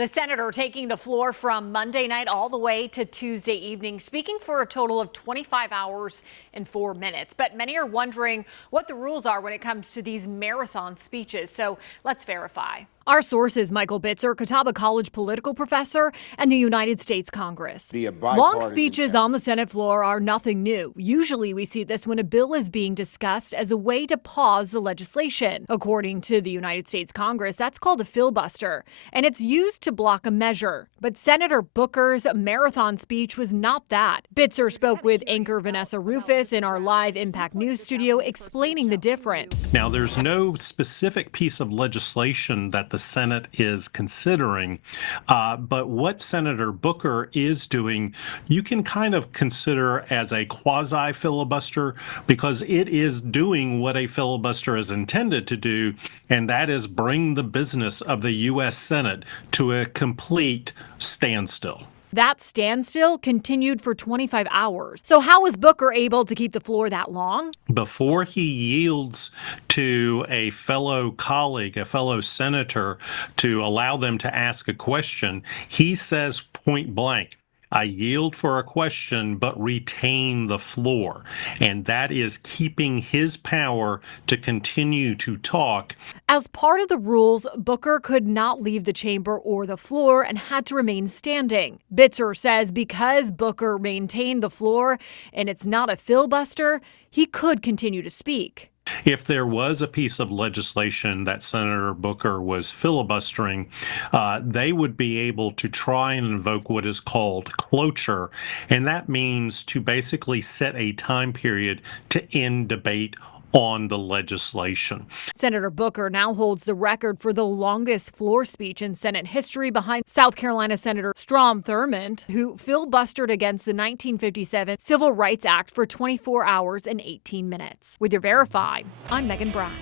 The senator taking the floor from Monday night all the way to Tuesday evening, speaking for a total of 25 hours and 4 minutes. But many are wondering what the rules are when it comes to these marathon speeches. So let's verify. Our source is Michael Bitzer, Catawba College political professor and the United States Congress. Long speeches on the Senate floor are nothing new. Usually we see this when a bill is being discussed as a way to pause the legislation. According to the United States Congress, that's called a filibuster, and it's used to block a measure. But Senator Booker's marathon speech was not that. Bitzer spoke with anchor Vanessa Rufus in our live Impact News studio, explaining the difference. Now, there's no specific piece of legislation that the Senate is considering, but what Senator Booker is doing, you can kind of consider as a quasi-filibuster, because it is doing what a filibuster is intended to do, and that is bring the business of the U.S. Senate to a complete standstill. That standstill continued for 25 hours. So how was Booker able to keep the floor that long? Before he yields to a fellow colleague, a fellow senator, to allow them to ask a question, he says point blank, "I yield for a question, but retain the floor." And that is keeping his power to continue to talk. As part of the rules, Booker could not leave the chamber or the floor and had to remain standing. Bitzer says because Booker maintained the floor and it's not a filibuster, he could continue to speak. If there was a piece of legislation that Senator Booker was filibustering, they would be able to try and invoke what is called cloture, and that means to basically set a time period to end debate on the legislation. Senator Booker now holds the record for the longest floor speech in Senate history, behind South Carolina Senator Strom Thurmond, who filibustered against the 1957 Civil Rights Act for 24 hours and 18 minutes. With your Verify, I'm Meghan Bragg.